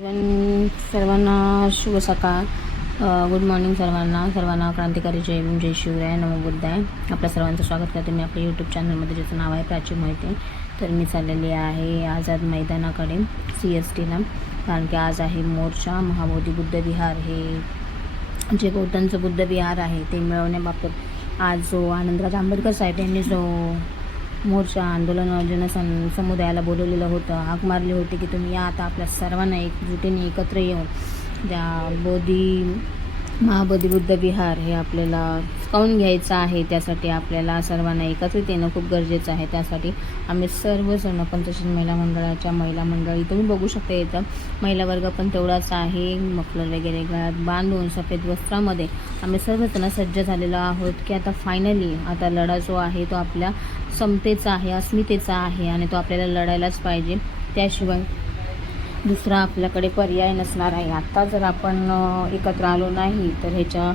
सर्वांना शुभ सकाळ. गुड मॉर्निंग सर्वांना. सर्वांना क्रांतिकारी जय भीम जय शिवराय. नमो बुद्धाय आपल्या सर्वांचं स्वागत करते मी आपल्या यूट्यूब चॅनलमध्ये ज्याचं नाव आहे प्राची मोहिते. तर मी चाललेली आहे आझाद मैदानाकडे सी एस टीला कारण की आज आहे मोर्चा महाबोधी बुद्ध विहार. हे जे गौतमचं बुद्ध विहार आहे ते मिळवण्याबाबत आज जो आनंदराज आंबेडकर साहेब यांनी जो मोर्चा आंदोलन जनसं समुदायाला बोलवलेलं होतं. हाक मारली होती की तुम्ही या आता आपल्या सर्वांना एकजुटीने एकत्र येऊन त्या बोधी महाबोधी बुद्ध विहार हे आपल्याला काऊन घ्यायचं आहे. त्यासाठी आपल्याला सर्वांना एकत्रित येणं खूप गरजेचं आहे. त्यासाठी आम्ही सर्वजण पंचशील महिला मंडळाच्या महिला मंडळी तुम्ही बघू शकता इथं. महिला वर्ग पण तेवढाच आहे. मफलर वगैरे गळ्यात बांधून सफेद वस्त्रामध्ये आम्ही सर्वजण सज्ज झालेलो आहोत की आता फायनली आता लढा जो आहे तो आपल्या समतेचा आहे अस्मितेचा आहे आणि तो आपल्याला लढायलाच पाहिजे. त्याशिवाय दुसरा आपल्याकडे पर्याय नसणार आहे. आत्ता जर आपण एकत्र आलो नाही तर ह्याच्या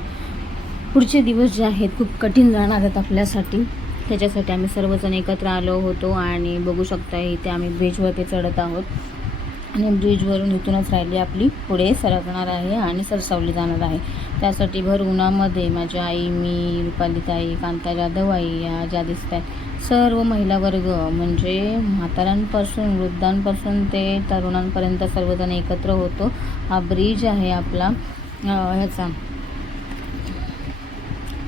पुढचे दिवस जे आहेत खूप कठीण जाणार आहेत आपल्यासाठी. त्याच्यासाठी आम्ही सर्वजण एकत्र आलो होतो आणि बघू शकता इथे आम्ही ब्रिजवरती चढत आहोत. आणि ब्रिजवरून इथूनच राहिली आपली. पुढे सरकणार आहे आणि सरसावली जाणार आहे. त्यासाठी भर उन्हामध्ये माझी आई मी रुपालीताई कांता जाधव आई या ज्या दिसत आहेत सर्व महिला वर्ग म्हणजे म्हाताऱ्यांपासून वृद्धांपासून ते तरुणांपर्यंत सर्वजण एकत्र होतो. हा ब्रिज आहे आपला ह्याचा.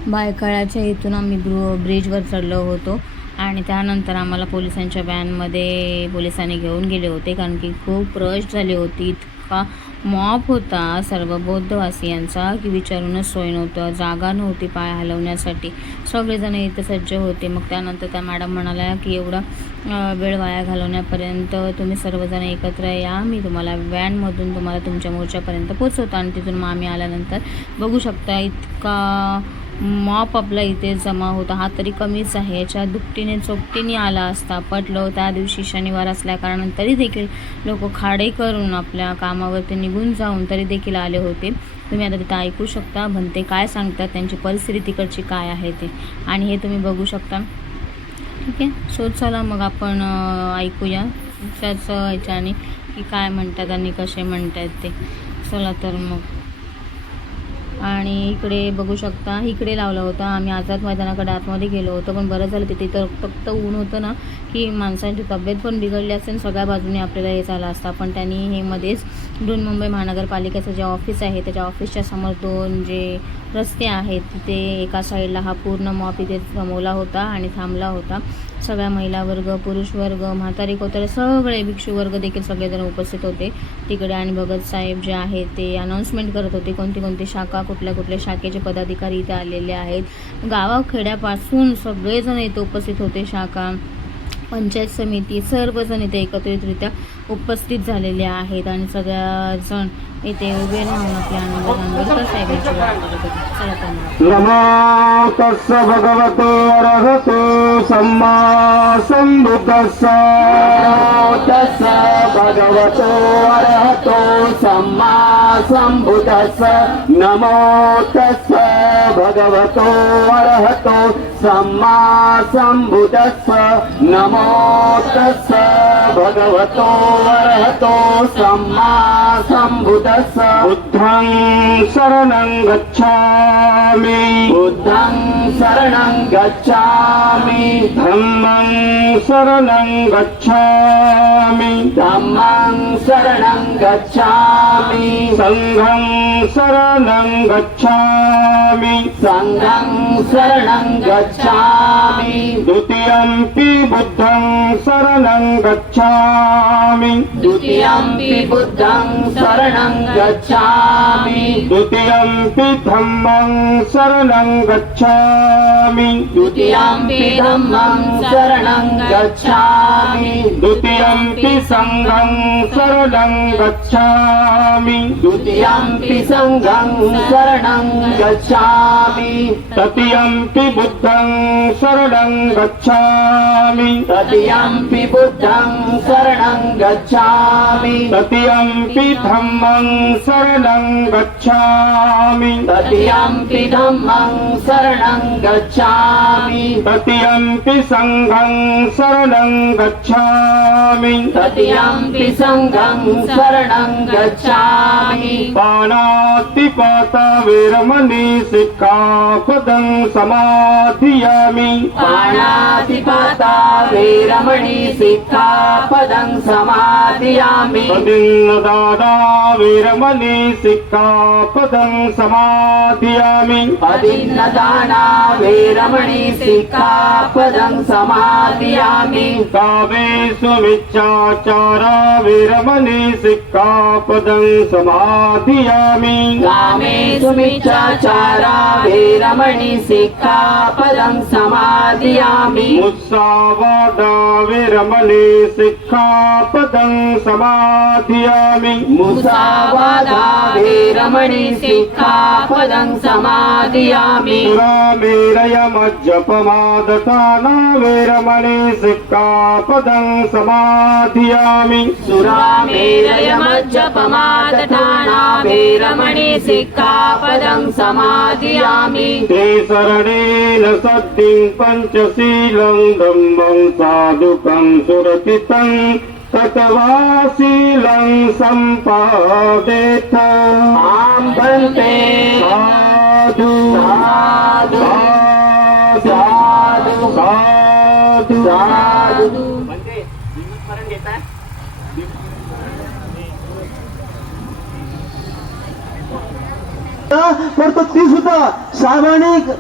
बायकाळाच्या इथून आम्ही ब्रु ब्रिजवर चढलो होतो. आणि त्यानंतर आम्हाला पोलिसांच्या व्हॅनमध्ये पोलिसांनी घेऊन गेले होते कारण की खूप रश झाली होती. इतका मॉप होता सर्व बौद्धवासियांचा की विचारूनच सोय नव्हतं जागा नव्हती पाय हलवण्यासाठी. सगळेजण इथं सज्ज होते. मग त्यानंतर त्या मॅडम म्हणाल्या की एवढा वेळ वाया घालवण्यापर्यंत तुम्ही सर्वजण एकत्र या. मी तुम्हाला व्हॅनमधून तुम्हाला तुमच्या मोर्चापर्यंत पोचवतो आणि तिथून मग आम्ही आल्यानंतर बघू शकता इतका मॉप आपला इथे जमा होता हा तरी कमीच आहे. याच्या दुपटीने चोपटीने आला असता पटलो त्या दिवशी शनिवार असल्या कारणाने तरी देखील लोक खाडे करून आपल्या कामावरती निघून जाऊन तरी देखील आले होते. तुम्ही आता तिथं ऐकू शकता. म्हणते काय सांगतात त्यांची परिस्थिती तिकडची काय आहे ते. आणि हे तुम्ही बघू शकता. ठीक आहे? सो चला मग आपण ऐकूया. त्याच ह्याच्याने की काय म्हणतात आणि कसे म्हणतात ते. चला तर मग. आणि इकडे बघू शकता इकडे लावला होता. आम्ही आझाद मैदानाकडे आतमध्ये गेलो होतो पण बरं झालं तिथे तर फक्त ऊन होतं ना की माणसांची तब्येत पण बिघडली असेल सगळ्या बाजूने आपल्याला हे झालं असतं. पण त्यांनी हे मध्येच दोन मुंबई महानगरपालिकेचं जे ऑफिस आहे त्याच्या ऑफिसच्या समोर दोन जे रस्ते आहेत तिथे एका साईडला हा पूर्ण मॉप इथे जमवला होता आणि थांबला होता. सगळ्या महिला वर्ग पुरुष वर्ग म्हातारी कोतारे सगळे भिक्षू वर्ग देखील सगळेजण उपस्थित होते. तिकडे आणि भगत साहेब जे आहेत ते अनाऊन्समेंट करत होते. कोणती कोणती शाखा कुठल्या कुठल्या शाखेचे पदाधिकारी इथे आलेले आहेत. गावाखेड्यापासून सगळेजण इथे उपस्थित होते. शाखा पंचायत समिती सर्वजण इथे एकत्रितरित्या उपस्थित झालेले आहेत. आणि सगळ्याजण इथे उभे राहून आपल्या आनंद साहेबांची. नमो तस्स भगवते अर्हते सम्मा सम्बुद्धस्स तस्स भगवतो अर्हतो सम्मा सम्बुद्धस्स नमो तस्स भगवतो अर्हतो सम्मा सम्बुद्धस्स नमो तस्स भगवतो अर्हतो सम्मा 부द्ध랑 묻었어. 부탕 사랑한 가차미 부탕 사랑한 가차미 담망 사랑한 가차미 담망 사랑한 가차미 상강 사랑한 가차미 상강 사랑한 가차미 두티엄피 부탕 사랑한 가차미 두티엄피 부탕 사랑한 शरणं गच्छामि। द्वितीयं पि धम्मं शरणं गच्छामि। द्वितीयं पि धम्मं शरणं गच्छामि। द्वितीयं पि सङ्गम् शरणं गच्छामि। द्वितीयं पि सङ्घं शरणं गच्छामि। तृतीयं पि बुद्धं शरणं गच्छामि। तृतीयं पि बुद्धं शरणं गच्छामि। तृतीयं पि धम् धम्मं शरणं गच्छामि। तदीयम्पि धम्मं शरणं गच्छामि। तृतीयम्पि सङ्घं शरणं गच्छामि। तदीयम्पि सङ्घं शरणं गच्छामि। पाणातिपाता विरमणि सिक्खापदं समाधियामि। पाणातिपाता वेरमणि सिक्खापदं समाधियामि। पदिन्नदादा विरमणि सिक्कापदं समादयामि समाधयामि। वीरमणि सिक्कापदं समादयामि पदं समाधियामि। कामे सुमिच्छाचारा विरमणि सिक्का पदं समाधयामि। कामे वीरमणि सिक्कापदं समादयामि पदं विरमणि सिक्खा पदं मुसावादा वेरमणि सिक्खापदं समाधियामि। सुरामेरयमज्जपमादताना विरमणि सिक्खापदं समाधियामि। सुरामेरयमज्जपमादठाना वेरमणि सिक्खापदं समाधियामि। ते शरणेन पञ्चशीलं दम्भं साधुकं सुरतितं ततवाशीलं सम्पादेथ आं भन्ते साधु। साधु। साधु। साधु। साधु। परंतु ती सुद्धा सामाजिक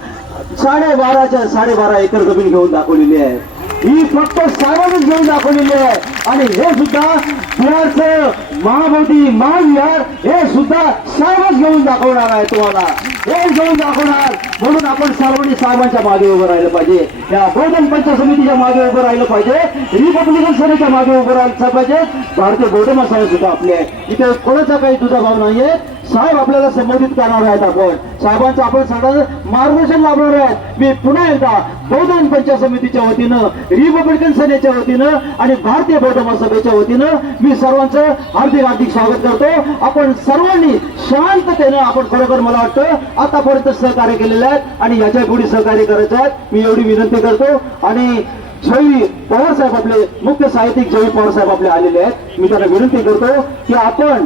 साडेबाराच्या साडेबारा एकर जमीन घेऊन दाखवलेली आहे. ही फक्त सार्वजनिक घेऊन दाखवलेली आहे. आणि हे सुद्धा बिहारचं महाबोधी महाविहार हे सुद्धा सर्वच घेऊन दाखवणार आहे तुम्हाला. हे घेऊन दाखवणार. म्हणून आपण सर्वांनी साहेबांच्या मागे उभं राहिलं पाहिजे. या बहुजन पंचायत समितीच्या मागे उभं राहिलं पाहिजे. रिपब्लिकन सेनेच्या मागे उभं राहिलं पाहिजे. भारतीय बौद्ध मसाले सुद्धा आपले आहे. इथे कोणाचा काही तुझा भाव नाहीये. साहेब आपल्याला संबोधित करणार आहेत आपण. साहेबांचं आपण सगळं मार्गदर्शन लाभणार आहेत. मी पुन्हा एकदा बौद्ध पंचायत समितीच्या वतीनं रिपब्लिकन सेनेच्या वतीनं आणि भारतीय बौद्ध महासभेच्या वतीनं मी सर्वांचं हार्दिक हार्दिक स्वागत करतो. आपण सर्वांनी शांततेनं आपण खरोखर मला वाटतं आतापर्यंत सहकार्य केलेलं आहे आणि याच्यापुढे सहकार्य करायचं आहे मी एवढी विनंती करतो. आणि जयी पवार साहेब आपले मुख्य साहित्यिक जयी पवार साहेब आपले आलेले आहेत. मी त्यांना विनंती करतो की आपण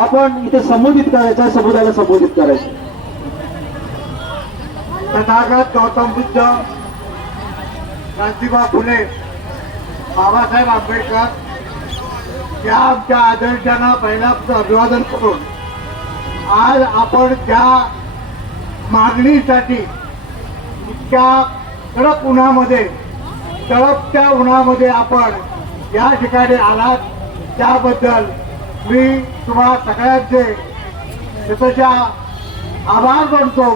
आपण इथे संबोधित करायचं आहे समुदायाला संबोधित करायचं तथागत गौतम बुद्ध क्रांतिबा फुले बाबासाहेब आंबेडकर या आमच्या आदर्शांना पहिल्यापासून अभिवादन करून आज आपण त्या मागणीसाठी इतक्या कडक उन्हामध्ये तळपत्या उन्हामध्ये आपण या ठिकाणी आलात. त्याबद्दल मी तुम्हा सगळ्यांचे स्वतःच्या आभार मानतो.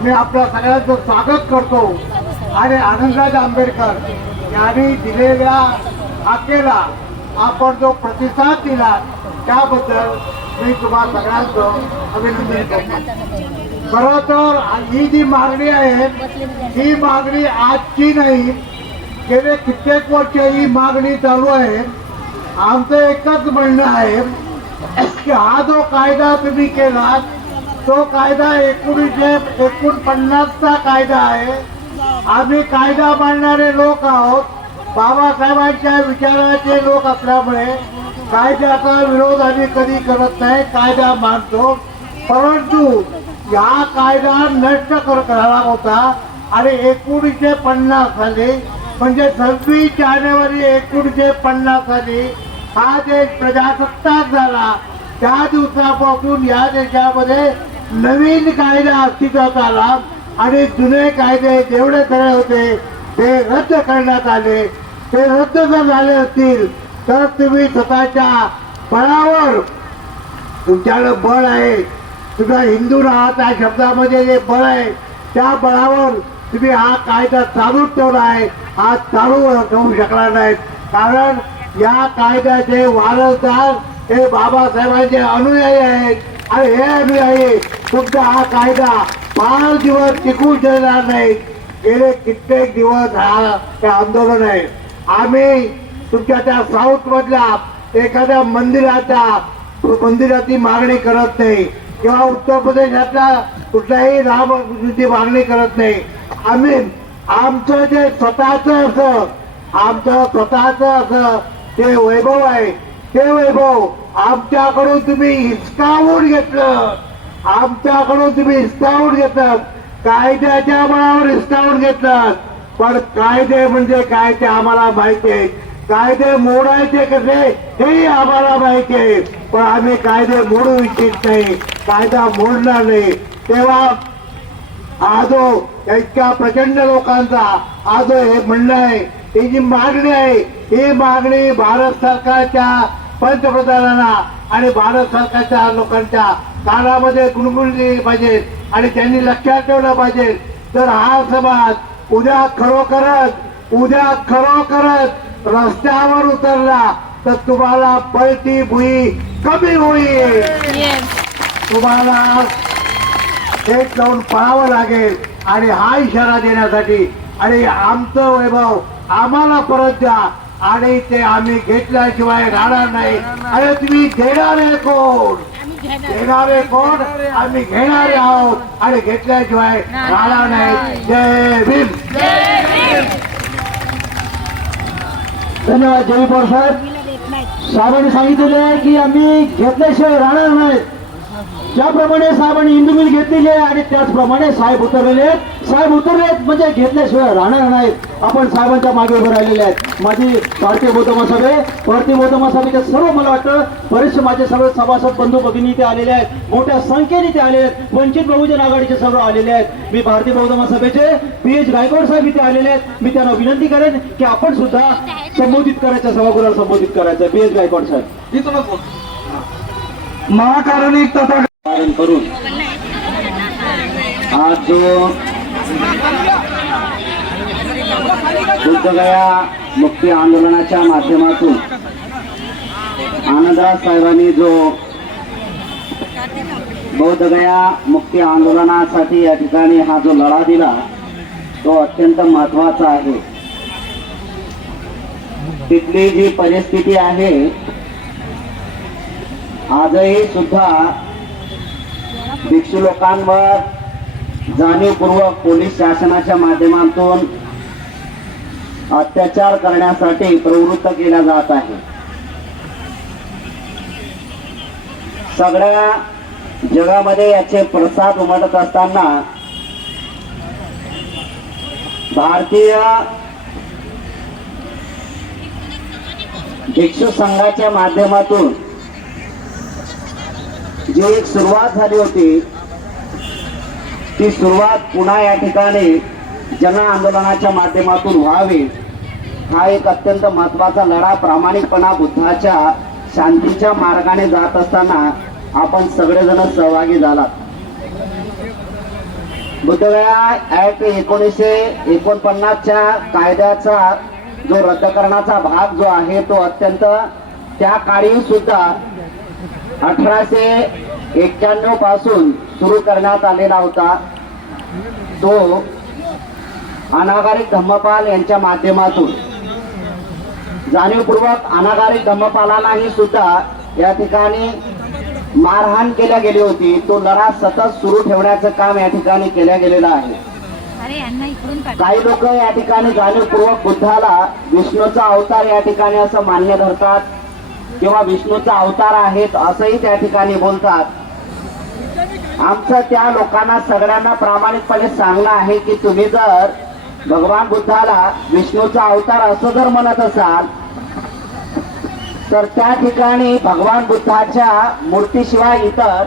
मी आपल्या सगळ्यांचं स्वागत करतो. आणि आनंदराज आंबेडकर यांनी दिलेल्या हाकेला आपण जो प्रतिसाद दिला त्याबद्दल मी तुम्हा सगळ्यांचं अभिनंदन करतो. खरं तर ही जी मागणी आहे ही मागणी आजची नाही. गेले कित्येक वर्ष ही मागणी चालू आहे. आमचं एकच म्हणणं आहे की हा जो कायदा तुम्ही केला तो कायदा एकोणीसशे एकोणपन्नासचा कायदा आहे. आम्ही कायदा मांडणारे लोक आहोत. बाबासाहेबांच्या विचाराचे लोक असल्यामुळे कायद्याचा विरोध आम्ही कधी करत नाही कायदा मानतो. परंतु या कायदा नष्ट कर करायला होता आणि एकोणीसशे पन्नास साली म्हणजे सव्वीस जानेवारी एकोणीसशे पन्नास साली हा देश प्रजासत्ताक झाला. त्या दिवसापासून या देशामध्ये नवीन कायदा अस्तित्वात आला आणि जुने कायदे जेवढे खरे होते ते रद्द करण्यात आले. ते रद्द जर झाले असतील तर तुम्ही स्वतःच्या बळावर तुमच्याकडे बळ आहे. तुझा हिंदू राहत या शब्दामध्ये जे बळ आहे त्या बळावर तुम्ही हा कायदा चालूच ठेवला आहे. हा चालू ठेवू शकणार नाहीत. कारण या कायद्याचे वारसदार हे बाबासाहेबांचे अनुयायी आहेत. आणि हे अनुयायी तुमचा हा कायदा फार दिवस टिकू शकणार नाही. गेले कित्येक दिवस हा हे आंदोलन आहे. आम्ही तुमच्या त्या साऊथ मधल्या एखाद्या मंदिराच्या मंदिराची मागणी करत नाही. किंवा उत्तर प्रदेशातल्या कुठल्याही रामची मागणी करत नाही. आम्ही आमचं जे स्वतःच असं आमचं स्वतःच असं ते वैभव आहे. ते वैभव आमच्याकडून तुम्ही हिसकावून घेतलं. आमच्याकडून तुम्ही हिसकावून घेतलं. कायद्याच्या बळावर हिसकावून घेतलं. पण कायदे म्हणजे काय ते आम्हाला माहिती आहे. कायदे मोडायचे कसे हे आम्हाला माहिती आहे. पण आम्ही कायदे मोडू इच्छित नाही. कायदा मोडणार नाही. तेव्हा आजो इतक्या प्रचंड लोकांचा आजो हे म्हणणं आहे ही जी मागणी आहे ही मागणी भारत सरकारच्या पंतप्रधानांना आणि भारत सरकारच्या लोकांच्या कानामध्ये गुणगुणली पाहिजे आणि त्यांनी लक्षात ठेवलं पाहिजे. तर हा समाज उद्या खरोखरच उद्या खरोखरच रस्त्यावर उतरला तर तुम्हाला पळती भुई कमी होईल. तुम्हाला थेट जाऊन पळावं लागेल आणि हा इशारा देण्यासाठी आणि आमचं वैभव आम्हाला परत द्या. आणि ते आम्ही घेतल्याशिवाय राहणार नाही. अरे तुम्ही देणारे कोण? देणारे कोण? आम्ही घेणारे आहोत आणि घेतल्याशिवाय राहणार नाही. जय भीम. धन्यवाद जय पवार साहेब. साहेबांनी सांगितलेले आहे की आम्ही घेतल्याशिवाय राहणार नाही. ज्याप्रमाणे साहेबांनी हिंदू मिल घेतलेली आहे आणि त्याचप्रमाणे साहेब उतरलेले आहेत. साहेब उतरले आहेत म्हणजे घेतल्याशिवाय राहणार नाहीत. आपण साहेबांच्या मागे उभे राहिलेले आहेत. माझी भारतीय बौद्ध महासभे भारतीय बौद्ध महासभेचे सर्व मला वाटतं बरेचसे माझे सर्व सभासद बंधू भगिनी इथे आलेले आहेत. मोठ्या संख्येने ते आलेले आहेत. वंचित बहुजन आघाडीचे सर्व आलेले आहेत. मी भारतीय बौद्ध महासभेचे पी एच गायकवाड साहेब इथे आलेले आहेत. मी त्यांना विनंती करेन की आपण सुद्धा संबोधित करायचं सभागृहाला संबोधित करायचं. P H Gaikwad saheb. महाकारुणिक तथा करून आज जो बुद्धगया मुक्ती आंदोलनाच्या माध्यमातून आनंदराज साहेबांनी जो बौद्धगया मुक्ती आंदोलनासाठी या ठिकाणी हा जो लढा दिला तो अत्यंत महत्त्वाचा आहे. तिथली जी परिस्थिती आहे आजही सुद्धा भिक्षू लोकांवर जाणीवपूर्वक पोलीस शासनाच्या माध्यमातून अत्याचार करण्यासाठी प्रवृत्त केला जात आहे. सगळ्या जगामध्ये याचे प्रसाद उमटत असताना भारतीय भिक्षू संघाच्या माध्यमातून जी एक सुरुवात झाली होती ती सुरुवात पुन्हा या ठिकाणी जन आंदोलनाच्या माध्यमातून व्हावी हा एक अत्यंत महत्त्वाचा लढा. प्रामाणिकपणा बुद्धाच्या शांतीच्या मार्गाने जात असताना आपण सगळेजण सहभागी झालात. बुद्धगया ऍक्ट एकोणीसशे एकोणपन्नासच्या कायद्याचा जो रद्द करण्याचा भाग जो आहे तो अत्यंत त्या काळी सुद्धा अठराशे एक्क्याण्णवपासून सुरू करण्यात आलेला होता. तो अनागारिक धम्मपाल यांच्या माध्यमातून. जाणीवपूर्वक अनागारिक धम्मपालांनाही सुद्धा या ठिकाणी मारहाण केल्या गेली होती. तो लढा सतत सुरू ठेवण्याचं काम या ठिकाणी केल्या गेलेलं आहे. काही लोक या ठिकाणी जाणीवपूर्वक बुद्धाला विष्णूचा अवतार या ठिकाणी असं मान्य धरतात किंवा विष्णूचा अवतार आहेत असंही त्या ठिकाणी बोलतात. आमचं त्या लोकांना सगळ्यांना प्रामाणिकपणे सांगणं आहे की तुम्ही जर भगवान बुद्धाला विष्णूचा अवतार असं जर म्हणत असाल तर त्या ठिकाणी भगवान बुद्धाच्या मूर्तीशिवाय इतर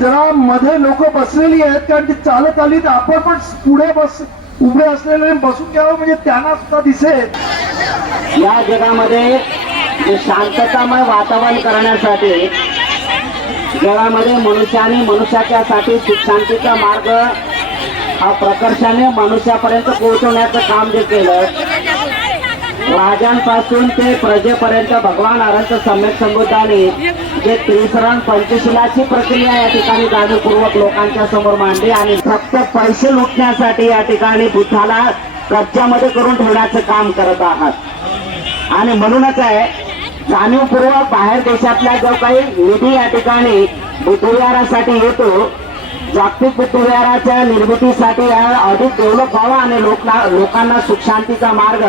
जरा मध्ये लोक बसलेली आहेत कारण ती चालत आली तर आपण पण पुढे बस उभे असलेले बसून घ्यावं म्हणजे त्यांना सुद्धा दिसेल. या जगामध्ये जे शांततामय वातावरण करण्यासाठी जगामध्ये मनुष्याने मनुष्याच्या साठी सुखशांतीचा मार्ग हा प्रकर्षाने मनुष्यापर्यंत पोहोचवण्याचं काम जे केलं राजांपासून ते प्रजेपर्यंत भगवान अरंत सम्यक संबुद्धाने जे त्रिसरण पंचशिलाची प्रक्रिया या ठिकाणी जाणीवपूर्वक लोकांच्या समोर मांडली आणि फक्त पैसे लुटण्यासाठी या ठिकाणी बुद्धाला कब्जामध्ये करून ठेवण्याचं काम करत आहात. आणि म्हणूनच आहे जाणीवपूर्वक बाहेर देशातल्या जो काही निधी या ठिकाणी बुद्धविहारासाठी येतो जागतिक बुद्धविहाराच्या निर्मितीसाठी अधिक डेव्हलप व्हावा आणि लोकना लोकांना सुख शांतीचा मार्ग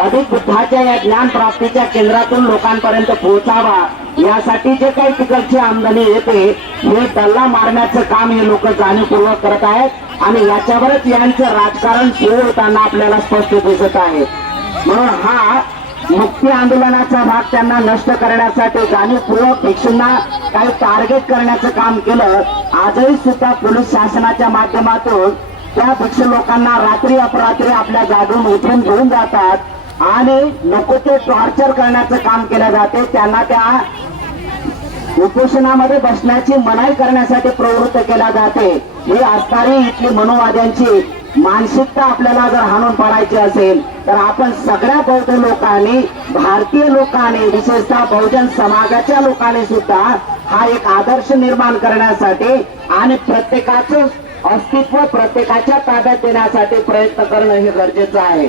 अधिक बुद्धाच्या या ज्ञान प्राप्तीच्या केंद्रातून लोकांपर्यंत पोहोचावा. यासाठी जे काही तिकडची आमदनी येते हे दल्ला मारण्याचं काम हे लोक जाणीवपूर्वक करत आहेत आणि याच्यावरच यांचं राजकारण सुरू होताना आपल्याला स्पष्ट दिसत आहे. म्हणून हा मुक्ती आंदोलनाचा भाग त्यांना नष्ट करण्यासाठी जाणीवपूर्वक भिक्षूंना काही टार्गेट करण्याचं काम केलं. आजही सुद्धा पोलीस शासनाच्या माध्यमातून त्या भिक्षू लोकांना रात्री अपरात्री आपल्या जागून उठून घेऊन जातात आणि नको ते टॉर्चर करण्याचं काम केलं जाते. त्यांना त्या उपोषणामध्ये बसण्याची मनाई करण्यासाठी प्रवृत्त केला जाते. ही असणारी इथली मनोवाद्यांची मानसिकता आपल्याला जर हाणून पाडायची असेल तर आपण सगळ्या बौद्ध लोकांनी भारतीय लोकांनी विशेषतः बहुजन समाजाच्या लोकांनी सुद्धा हा एक आदर्श निर्माण करण्यासाठी आणि प्रत्येकाचं अस्तित्व प्रत्येकाच्या ताब्यात देण्यासाठी प्रयत्न करणं हे गरजेचं आहे.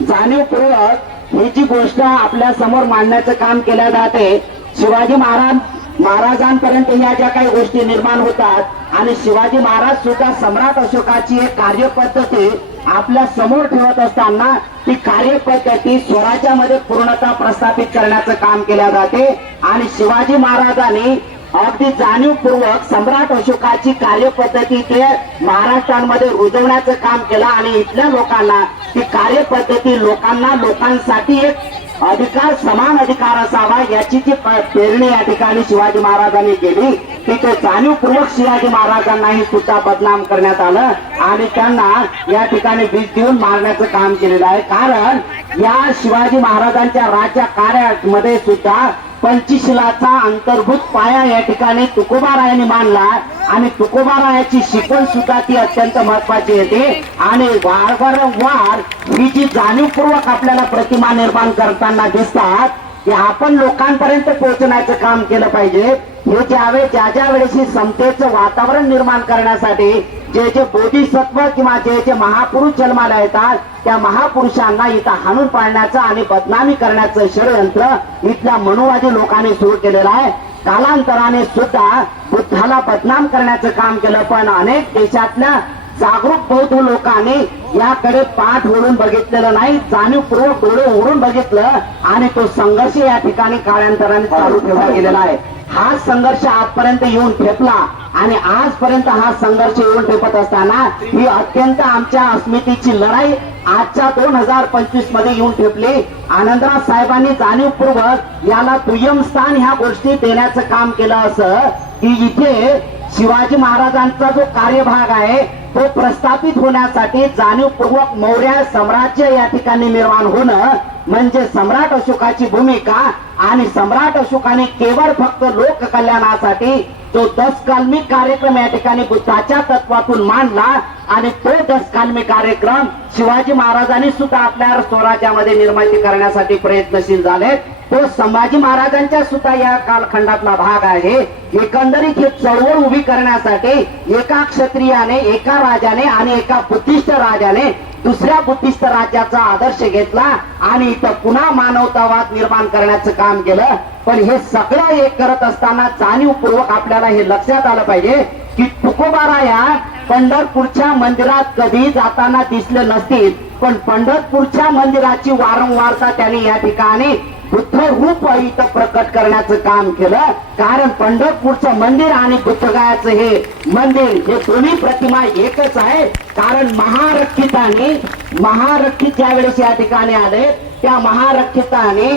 जाणीवपूर्वक ही जी गोष्ट आपल्यासमोर मांडण्याचं काम केल्या जाते शिवाजी महाराज महाराजांपर्यंत या ज्या काही गोष्टी निर्माण होतात आणि शिवाजी महाराज सुद्धा सम्राट अशोकाची एक कार्यपद्धती आपल्यासमोर ठेवत असताना ती कार्यपद्धती स्वराज्यामध्ये पूर्णतः प्रस्थापित करण्याचं काम केल्या जाते. आणि शिवाजी महाराजांनी अगदी जाणीवपूर्वक सम्राट अशोकाची कार्यपद्धती ते महाराष्ट्रामध्ये रुजवण्याचं काम केलं. आणि इथल्या लोकांना ती कार्यपद्धती लोकांना लोकांसाठी एक अधिकार समान अधिकार असावा याची जी पेरणी या ठिकाणी शिवाजी महाराजांनी केली. ती तो जाणीवपूर्वक शिवाजी महाराजांनाही सुद्धा बदनाम करण्यात आलं आणि त्यांना या ठिकाणी बीज देऊन मारण्याचं काम केलेलं आहे. कारण या शिवाजी महाराजांच्या राज्य कार्यामध्ये सुद्धा पंचशिलाचा अंतर्भूत पाया या ठिकाणी तुकोबारायाने मानला आणि तुकोबारायाची शिकवण सुद्धा ती अत्यंत महत्वाची येते आणि वारंवार ही जी जाणीवपूर्वक आपल्याला प्रतिमा निर्माण करताना दिसतात की आपण लोकांपर्यंत पोहोचण्याचं काम केलं पाहिजे. हे ज्यावेळी ज्या ज्या वेळेशी ही समतेचं वातावरण निर्माण करण्यासाठी जे जे बोधिसत्व किंवा जे जे महापुरुष जन्माला येतात त्या महापुरुषांना इथं हाणून पाडण्याचं आणि बदनामी करण्याचं षडयंत्र इथल्या मनुवादी लोकांनी सुरू केलेलं आहे. कालांतराने सुद्धा बुद्धाला बदनाम करण्याचं काम केलं पण अनेक देशातल्या जागरूक बौद्ध लोकांनी याकडे पाठ ओढून बघितलेलं नाही जाणीवपूर्वक डोळे ओढून बघितलं आणि तो संघर्ष या ठिकाणी काळांतराने चालू ठेवला गेलेला आहे. हा संघर्ष आजपर्यंत येऊन ठेपला आणि आजपर्यंत हा संघर्ष येऊन ठेपत असताना ही अत्यंत आमच्या अस्मितेची लढाई आजच्या दोन हजार पंचवीसमध्ये येऊन ठेपली. आनंदराज साहेबांनी जाणीवपूर्वक याला दुय्यम स्थान ह्या गोष्टी देण्याचं काम केलं असं की इथे शिवाजी महाराजांचा जो कार्यभाग आहे तो प्रस्थापित होण्यासाठी जाणीवपूर्वक मौर्य साम्राज्य या ठिकाणी निर्माण होणं म्हणजे सम्राट अशोकाची भूमिका आणि सम्राट अशोकाने केवळ फक्त लोक कल्याणासाठी तो दस कार्यक्रम या ठिकाणी बुद्धाच्या तत्वातून मांडला आणि तो दसकालमी कार्यक्रम शिवाजी महाराजांनी सुद्धा आपल्या स्वराज्यामध्ये निर्मिती करण्यासाठी प्रयत्नशील झालेत. तो संभाजी महाराजांच्या सुद्धा या कालखंडातला भाग आहे. एकंदरीत ही चळवळ उभी करण्यासाठी एका क्षत्रियाने एका राजाने आणि एका बुद्धिस्ट राजाने दुसऱ्या बुद्धिस्ट राज्याचा आदर्श घेतला आणि इथं पुन्हा मानवतावाद निर्माण करण्याचं काम केलं. पण हे सगळं एक करत असताना जाणीवपूर्वक आपल्याला हे लक्षात आलं पाहिजे की तुकोबारा या पंढरपूरच्या मंदिरात कधी जाताना दिसले नसतील. पण पंढरपूरच्या मंदिराची वारंवारता त्यांनी या ठिकाणी बुद्ध रूप इथं प्रकट करण्याचं काम केलं. कारण पंढरपूरचं मंदिर आणि बुद्धगायाचं हे मंदिर हे दोन्ही प्रतिमा एकच आहे. कारण महारक्षिताने महारक्षित ज्यावेळेस या ठिकाणी आले त्या महारक्षिताने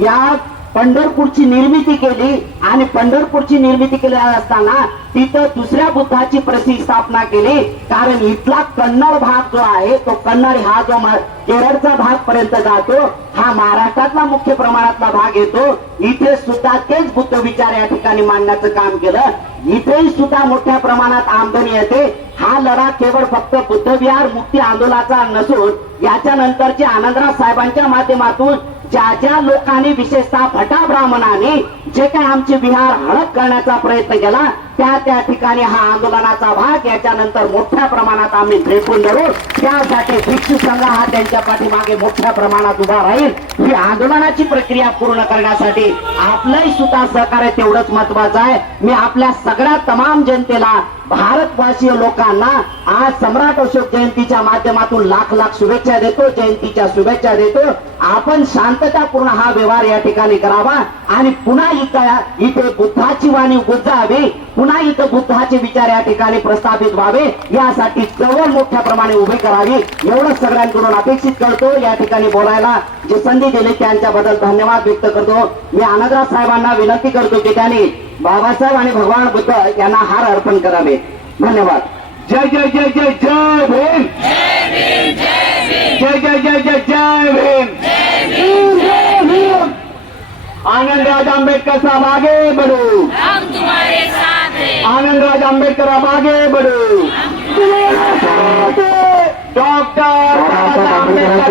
या पंढरपूरची निर्मिती केली आणि पंढरपूरची निर्मिती केली असताना तिथं दुसऱ्या बुद्धाची प्रतिस्थापना केली. कारण इथला कन्नड भाग जो आहे तो कन्नड हा जो केरळचा भाग पर्यंत जातो हा महाराष्ट्रातला मुख्य प्रमाणातला भाग येतो. इथे सुद्धा तेच बुद्ध विचार या ठिकाणी मांडण्याचं काम केलं. इथेही सुद्धा मोठ्या प्रमाणात आमदनी येते. हा लढा केवळ फक्त बुद्धविहार मुक्ती आंदोलनाचा नसून याच्या नंतरच्या आनंदराज साहेबांच्या माध्यमातून ज्या ज्या लोकांनी विशेषतः भटा ब्राह्मणाने जे काही आमचे विहार हडप करण्याचा प्रयत्न केला त्या त्या ठिकाणी हा आंदोलनाचा भाग याच्यानंतर मोठ्या प्रमाणात आम्ही झेपून धरू त्यासाठी भिक्षू संघ हा त्यांच्या पाठीमागे मोठ्या प्रमाणात उभा राहील. ही आंदोलनाची प्रक्रिया पूर्ण करण्यासाठी आपलंही सुद्धा सहकार्य तेवढंच महत्वाचं आहे. मी आपल्या सगळ्या तमाम जनतेला भारतवासीय लोकांना आज सम्राट अशोक जयंतीच्या माध्यमातून लाख लाख शुभेच्छा देतो जयंतीच्या शुभेच्छा देतो. आपण शांततापूर्ण हा व्यवहार या ठिकाणी करावा आणि पुन्हा इथं इथे बुद्धाची वाणी गुजावी पुन्हा इथं बुद्धाचे विचार या ठिकाणी प्रस्थापित व्हावे यासाठी चळवळ मोठ्या प्रमाणे उभी करावी एवढंच सगळ्यांकडून अपेक्षित करतो. या ठिकाणी बोलायला जे संधी दिली त्यांच्याबद्दल धन्यवाद व्यक्त करतो. मी आनंदराव साहेबांना विनंती करतो की त्यांनी बाबासाहेब आणि भगवान बुद्ध यांना हार अर्पण करावे. धन्यवाद. जय जय जय जय जय भीम. जय जय जय जय जय भीम. आनंद राज आंबेडकर साहब आगे बढ़ो. हम तुम्हारे साथ हैं। आनंद राज आंबेडकर अब आगे बढ़ो. डॉक्टर आंबेडकर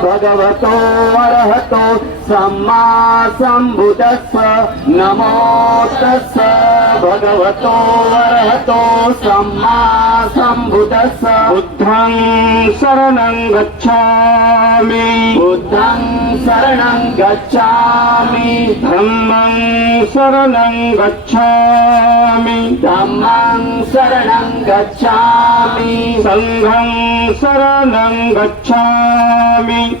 भगवतो अरहतो सम्मा सम्बुद्धस्स नमो तस् भगवतो अरहतो सम्मा सम्बुद्धस्स बुद्धं शरणं गच्छामि। बुद्धं शरणं गच्छामि। धम्मं शरणं गच्छामि। धम्मं शरणं गच्छामि। सङ्घं शरणं गच्छामि।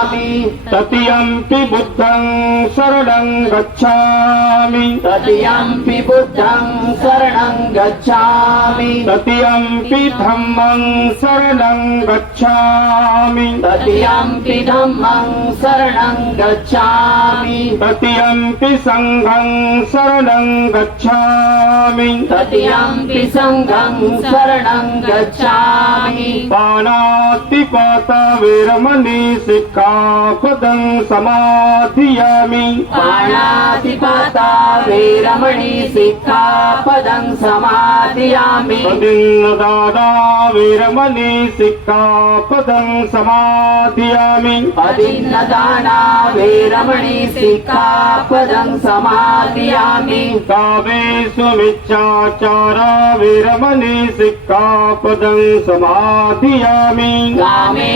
तृतीयम्पि बुद्धं शरणं गच्छामि। तृतीयम्पि बुद्धं शरणं गच्छामि। तृतीयम्पि धम्मं शरणं गच्छामि। तृतीयम्पि धम्मं शरणं गच्छामि। तृतीयम्पि सङ्घं शरणं गच्छामि। तृतीयम्पि सङ्घं शरणं गच्छामि। पाणातिपाता वीरमणि सिक्खापदं समाधियामि। पाणातिपाता वेरमणि सिक्खापदं समादयामि पदिन्नदाना वीरमणि सिक्खापदं समाधियामि। अदिन्नदाना वेरमणि सिक्खापदं समादयामि कामेषुमिच्छाचारा वीरमणि सिक्खापदं समाधियामि। गामे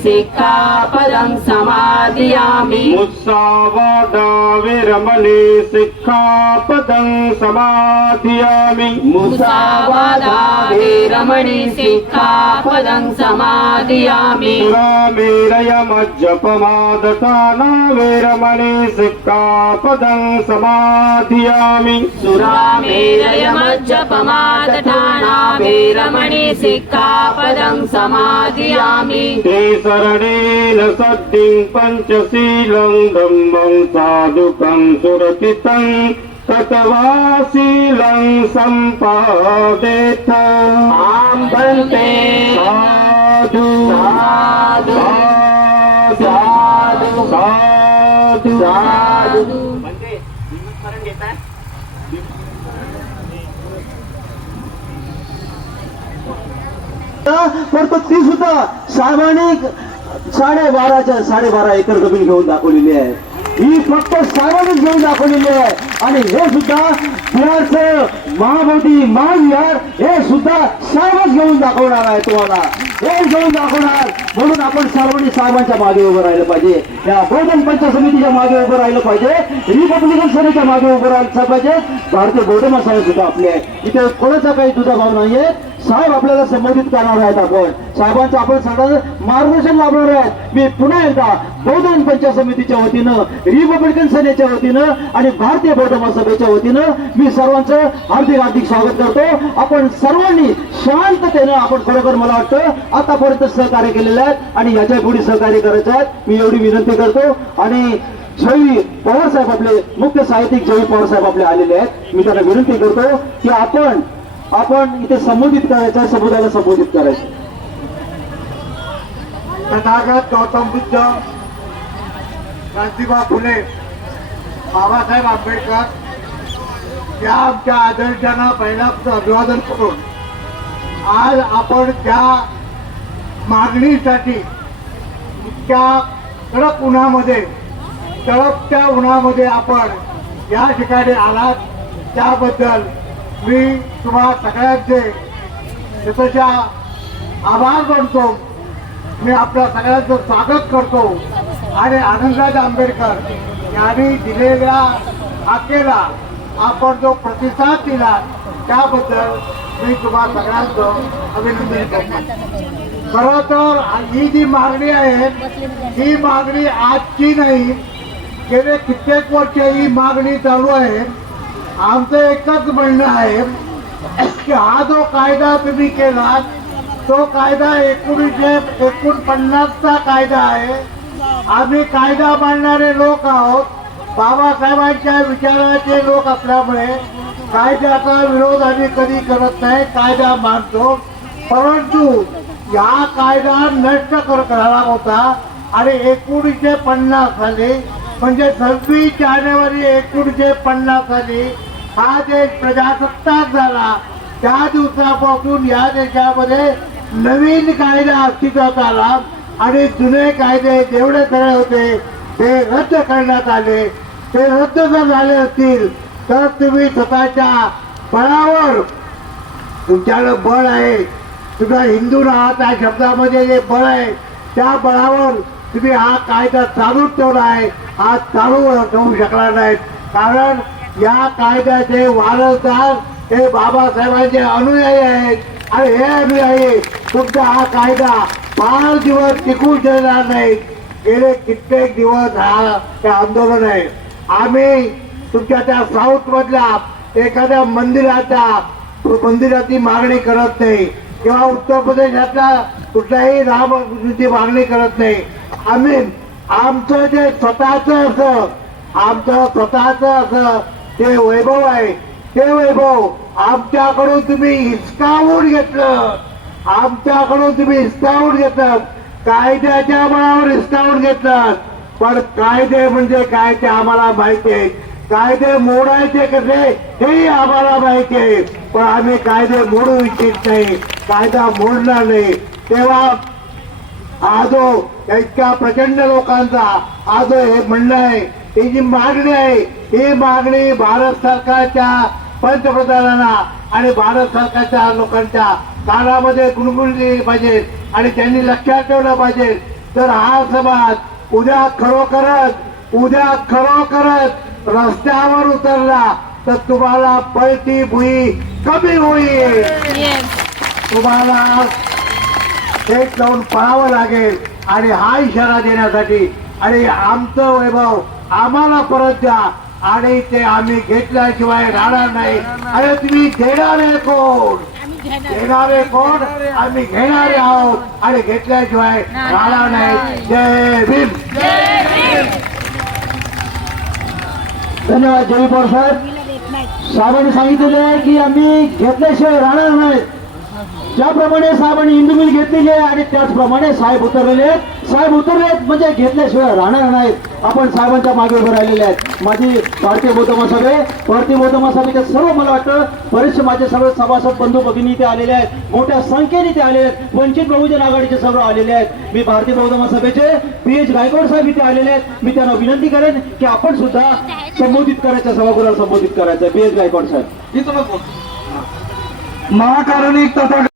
सिक्खापदं समादयामि। मुस्सावादा वीरमणि सिक्खापदं समाधियामि मुसावादा वेरमणि सिक्खापदं समादयामि। सुरामेरयमज्जपमादताना वीरमणि सिक्खापदं समाधियामि सुरामेरयमज्जपमादठाना वेरमणि सिक्खापदं समादयामि ते शरणेन सद्दिं पञ्चशीलं धम्मं साधुकं सुरतितं ततवाशीलं सम्पादेथ आं भन्ते साधु साधु साधु साधु साधु साधु करतो ती सुद्धा सामाजिक साडेबाराच्या साडेबारा एकर जमीन घेऊन दाखवलेली आहे. ही फक्त सार्वजनिक घेऊन दाखवलेली आहे. आणि हे सुद्धा बिहारचं महामोठी महाविहार हे सुद्धा सार्वच घेऊन दाखवणार आहे तुम्हाला. हे घेऊन दाखवणार. म्हणून आपण सार्वजनिक साहेबांच्या मागे उभं राहिलं पाहिजे. या बहुजन पंचायत समितीच्या मागे उभं राहिलं पाहिजे. रिपब्लिकन सेनेच्या मागे उभं राहिलं पाहिजे. भारतीय बौद्ध साहेब सुद्धा आपले आहे. इथे कोणाचा काही दुधा भाव नाहीये. साहेब आपल्याला संबोधित करणार आहेत आपण. साहेबांचं आपण सगळं मार्गदर्शन लाभणार आहेत. मी पुन्हा एकदा बौद्ध पंचायत समितीच्या वतीनं रिपब्लिकन सेनेच्या वतीनं आणि भारतीय बौद्ध महासभेच्या वतीनं मी सर्वांचं हार्दिक हार्दिक स्वागत करतो. आपण सर्वांनी शांततेनं आपण खरोखर मला वाटतं आतापर्यंत सहकार्य केलेलं आहे आणि याच्यापुढे सहकार्य करायचं आहे मी एवढी विनंती करतो. आणि जयी पवार साहेब आपले मुख्य साहित्यिक जयी पवार साहेब आपले आलेले आहेत. मी त्यांना विनंती करतो की आपण आपण इथे संबोधित करायचं समुदायाला संबोधित करायचं तथागत गौतम बुद्ध क्रांतिबा फुले बाबासाहेब आंबेडकर या आमच्या आदर्शांना पहिल्यापासून अभिवादन करून आज आपण त्या मागणीसाठी इतक्या कडक उन्हामध्ये कडकच्या उन्हामध्ये आपण या ठिकाणी आलात. त्याबद्दल मी तुम्हा सगळ्यांचे स्वतःच्या आभार मानतो. मी आपल्या सगळ्यांचं स्वागत करतो. आणि आनंदराज आंबेडकर यांनी दिलेल्या हाकेला आपण जो प्रतिसाद दिला त्याबद्दल मी तुम्हा सगळ्यांचं अभिनंदन करतो. खरं तर ही जी मागणी आहे ही मागणी आजची नाही. गेले कित्येक वर्ष ही मागणी चालू आहे. आमचं एकच म्हणणं आहे की हा जो कायदा तुम्ही केला तो कायदा एकोणीसशे एकोणपन्नासचा कायदा आहे. आम्ही कायदा मांडणारे लोक आहोत. बाबासाहेबांच्या विचाराचे लोक असल्यामुळे कायद्याचा विरोध आम्ही कधी करत नाही कायदा मानतो. परंतु या कायदा नष्ट कर करायला होता आणि एकोणीसशे पन्नास साली म्हणजे सव्वीस जानेवारी एकोणीसशे पन्नास साली हा देश प्रजासत्ताक झाला. त्या दिवसापासून या देशामध्ये नवीन कायदा अस्तित्वात आला आणि जुने कायदे जेवढे सगळे होते ते रद्द करण्यात आले. ते रद्द जर झाले असतील तर तुम्ही स्वतःच्या बळावर तुमच्याकडे बळ आहे. तुझा हिंदू नावाच्या शब्दामध्ये जे बळ आहे त्या बळावर तुम्ही हा कायदा चालूच ठेवला आहे. हा चालू ठेवू शकणार नाहीत. कारण या कायद्याचे वारसदार हे बाबासाहेबांचे अनुयायी आहेत. आणि हे अनुयायी तुमचा हा कायदा फार दिवस टिकू शकणार नाही गेले कित्येक दिवस हा हे आंदोलन आहे. आम्ही तुमच्या त्या साऊथ मधल्या एखाद्या मंदिराच्या मंदिराची मागणी करत नाही. किंवा उत्तर प्रदेशातल्या कुठल्याही रामची मागणी करत नाही. आम्ही आमचं जे स्वतःच असं आमचं स्वतःच असं ते वैभव आहे. ते वैभव आमच्याकडून तुम्ही हिसकावून घेतलं. आमच्याकडून तुम्ही हिसकावून घेतलं. कायद्याच्या बळावर हिसकावून घेतलं. पण कायदे म्हणजे काय ते आम्हाला माहिती आहे. कायदे मोडायचे कसे हे आम्हाला माहिती आहे. पण आम्ही कायदे मोडू इच्छित नाही. कायदा मोडणार नाही. तेव्हा आजो इतक्या प्रचंड लोकांचा आजो हे म्हणणं आहे ही जी मागणी आहे ही मागणी भारत सरकारच्या पंतप्रधानांना आणि भारत सरकारच्या लोकांच्या कानामध्ये गुणगुणली पाहिजे आणि त्यांनी लक्षात ठेवलं पाहिजे. तर हा समाज उद्या खरोखरच उद्या खरोखरच रस्त्यावर उतरला तर तुम्हाला पळती भुई कमी होईल. तुम्हाला थेट जाऊन पळावं लागेल आणि हा इशारा देण्यासाठी आणि आमचं वैभव आम्हाला परत द्या. आणि ते आम्ही घेतल्याशिवाय राहणार नाही. अरे तुम्ही देणारे कोण? देणारे कोण? आम्ही घेणारे आहोत. आणि घेतल्याशिवाय राहणार नाही. जय भीम. धन्यवाद जयी पवार साहेब. साहेबांनी सांगितलेले आहे की आम्ही घेतल्याशिवाय राहणार नाही. ज्याप्रमाणे साहेबांनी इंदू मिल घेतलेली आहे आणि त्याचप्रमाणे साहेब उतरलेले आहेत. साहेब उतरले आहेत म्हणजे घेतल्याशिवाय राहणार नाहीत. आपण साहेबांच्या मागे उभे राहिलेले आहेत. माझी भारतीय बौद्ध महासभे भारतीय बौद्ध महासभेचे सर्व मला वाटतं बरेचसे माझे सर्व सभासद बंधू भगिनी इथे आलेले आहेत. मोठ्या संख्येने ते आलेले आहेत. वंचित बहुजन आघाडीचे सर्व आलेले आहेत. मी भारतीय बौद्ध महासभेचे पी एच गायकवाड साहेब इथे आलेले आहेत. मी त्यांना विनंती करेन की आपण सुद्धा संबोधित करायचं सभागृहाला संबोधित करायचं. P H Gaikwad saheb. महाकारुणिक तथा